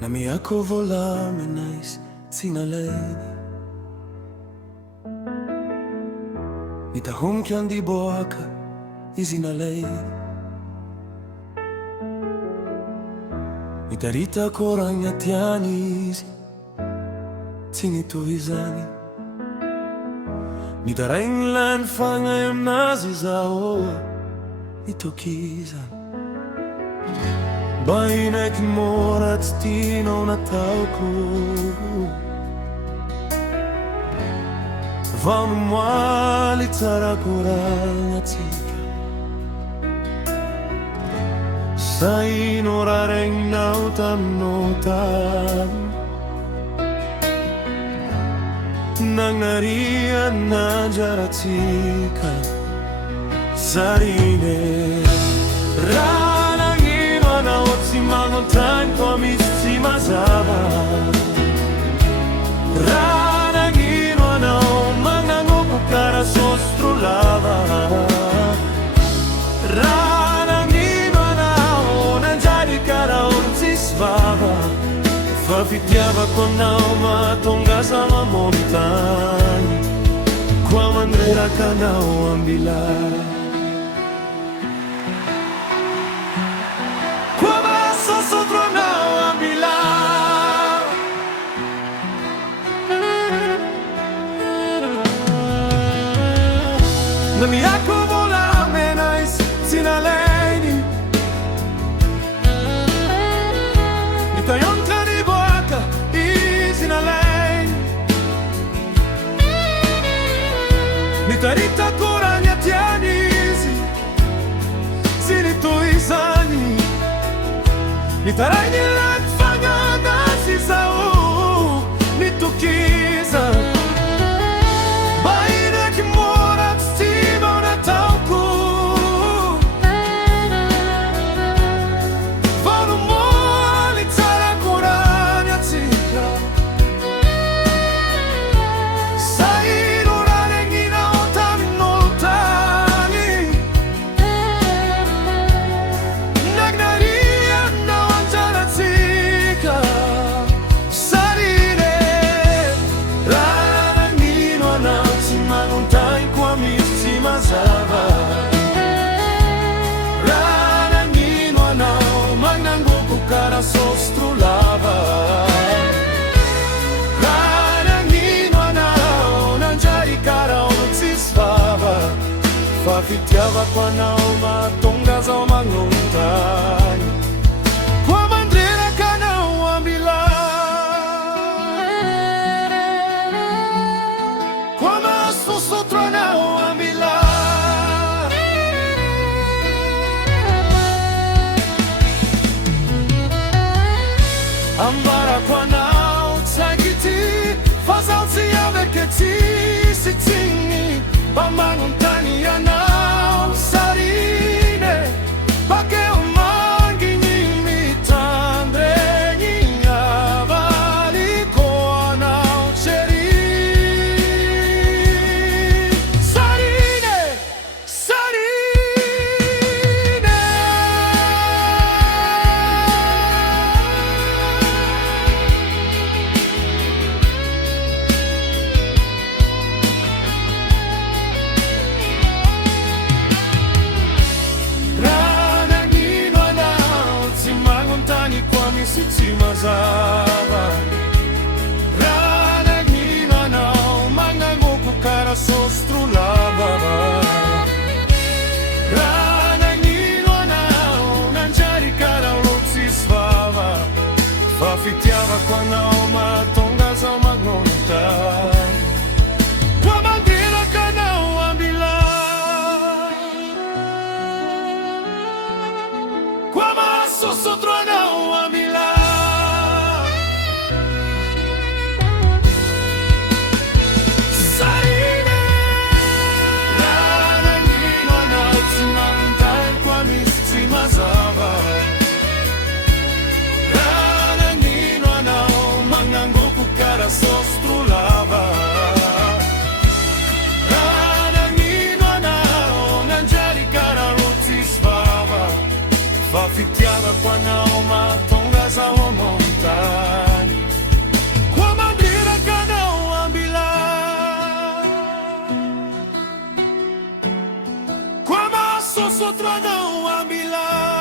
Nami ako volanais sinaleni. Nitahum di boaka izinalei. Nitarita koranya tianizi tinituizani. Nitarainglan fangayam nazizao itokizan. Bainek morat tino na tauko. Vamo mwali tsara koranya tika. Saino rareng nautam notam. Nangarian na jaratika. Sarine Mangontan komisi mazaba Ranangino anao magnanoko kara sostrolava Ranangino anao nanjary kara ortsisvava Fa fitiavako anao mahatonga za mamontany Koa mandreraka anao ambilay Nami ako volanais sinaleni. Nitayon ka ni boaka izinaleni. Nitarita koranya tianizi sinituizani. Nitaray nilang fanganas isao nitukiza. Ranangino anao magnangoku kara sostrolava Ranangino anao nanjary kara ortsisvava Fa fitiavako anao mahatonga zao magnontany Koa mandreraka anao ambilay Koa mahasosotro anao ambilay Ambarako anao tsakity Fazaho tsy aveke tsisy tsigny Mba magnontany anao sarine Bakeo manginy mitandregny avaliko anao tseri Sarine, sarine Siti mazava Ranangino anao magnangoku kara sostrolava Ranangino anao nanjary kara ortsisvava Fa fitiavako anao mahatonga za magnontany Koa mandreraka anao ambilay Koa mahasosotro anao ambilay Ranangino anao magnangoku pasos, otro não há milagre.